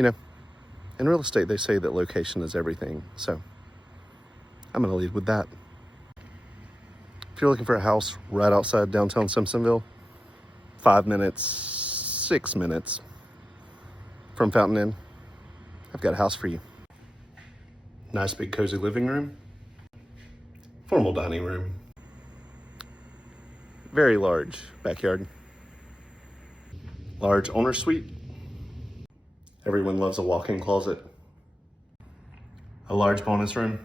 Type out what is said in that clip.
You know, in real estate, they say that location is everything. So I'm going to lead with that. If you're looking for a house right outside downtown Simpsonville, 5 minutes, 6 minutes from Fountain Inn, I've got a house for you. Nice big cozy living room, formal dining room, very large backyard, large owner suite. Everyone loves a walk-in closet, a large bonus room,